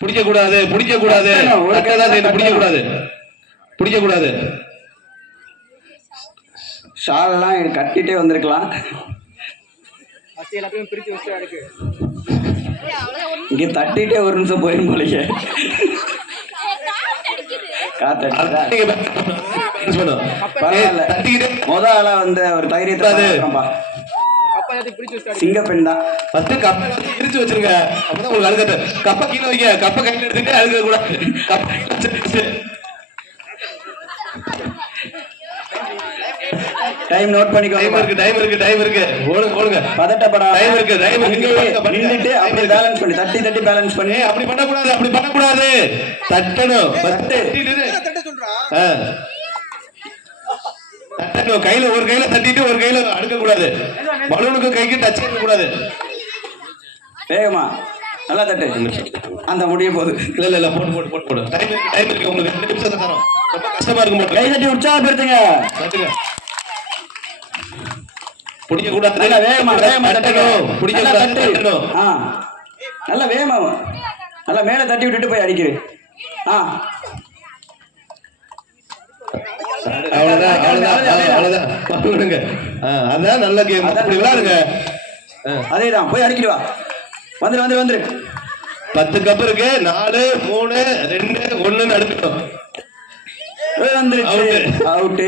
பிடிக்க கூடாது பிடிக்க கூடாது பிடிக்க கூடாது பிடிக்க கூடாது. ஷாலெல்லாம் கட்டிட்டே வந்திருக்கலாம். இங்க தட்டிட்டே ஒரு நிமிஷம் போயிடும் போலீங்க. முத ஆளா வந்து ஒரு தைரியத்தை சிங்க பெண் தான். ஃபர்ஸ்ட் கப்பை பிரிச்சு வச்சிருங்க. அப்பதான் உங்களுக்கு அழுகத்தை. கப்பை கீழே வைங்க. கப்பை கையில் எடுத்துட்டு அழுக கூடாது. டைம் நோட் பண்ணிக்கோ. டைம் இருக்கு. ஓடுங்க. பதட்டப்படா. டைம் இருக்கு. நின்னுட்டு அப்படி பேலன்ஸ் பண்ணி தட்டி பேலன்ஸ் பண்ணி. அப்படி பண்ணக்கூடாது. தட்டணும். தட்டணும். கையில ஒரு கையில தட்டிட்டு ஒரு கையில அடுக்க கூடாது. பலூனுக்கு கைக்கு டச் பண்ண கூடாது. வேகமா நல்லா தட்டு. அந்த முடிய போகுது. இல்ல போடு. டைம் இருக்கு உங்களுக்கு. 2 நிமிஷம் தான் தரோம். ரொம்ப கஷ்டமா இருக்கும். கை தட்டி உற்சாகப்படுத்துங்க. பிடிக்க கூடாது. நல்லா வேகமா தட்டணும். பிடிக்க கூடாது. தட்டணும். நல்லா வேகமா நல்லா மேல தட்டி விட்டுட்டு போய் அடிக்கிறு. அவ்வளவுதான். அதான் நல்ல கேம். அப்படி விளையாடுங்க. அதேதான் போய் அடிக்கிட்டு வா. வந்துரு 10 கப் இருக்கு. 4 3 2 1 அடுக்கணும். வந்துருச்சு. அவுட்.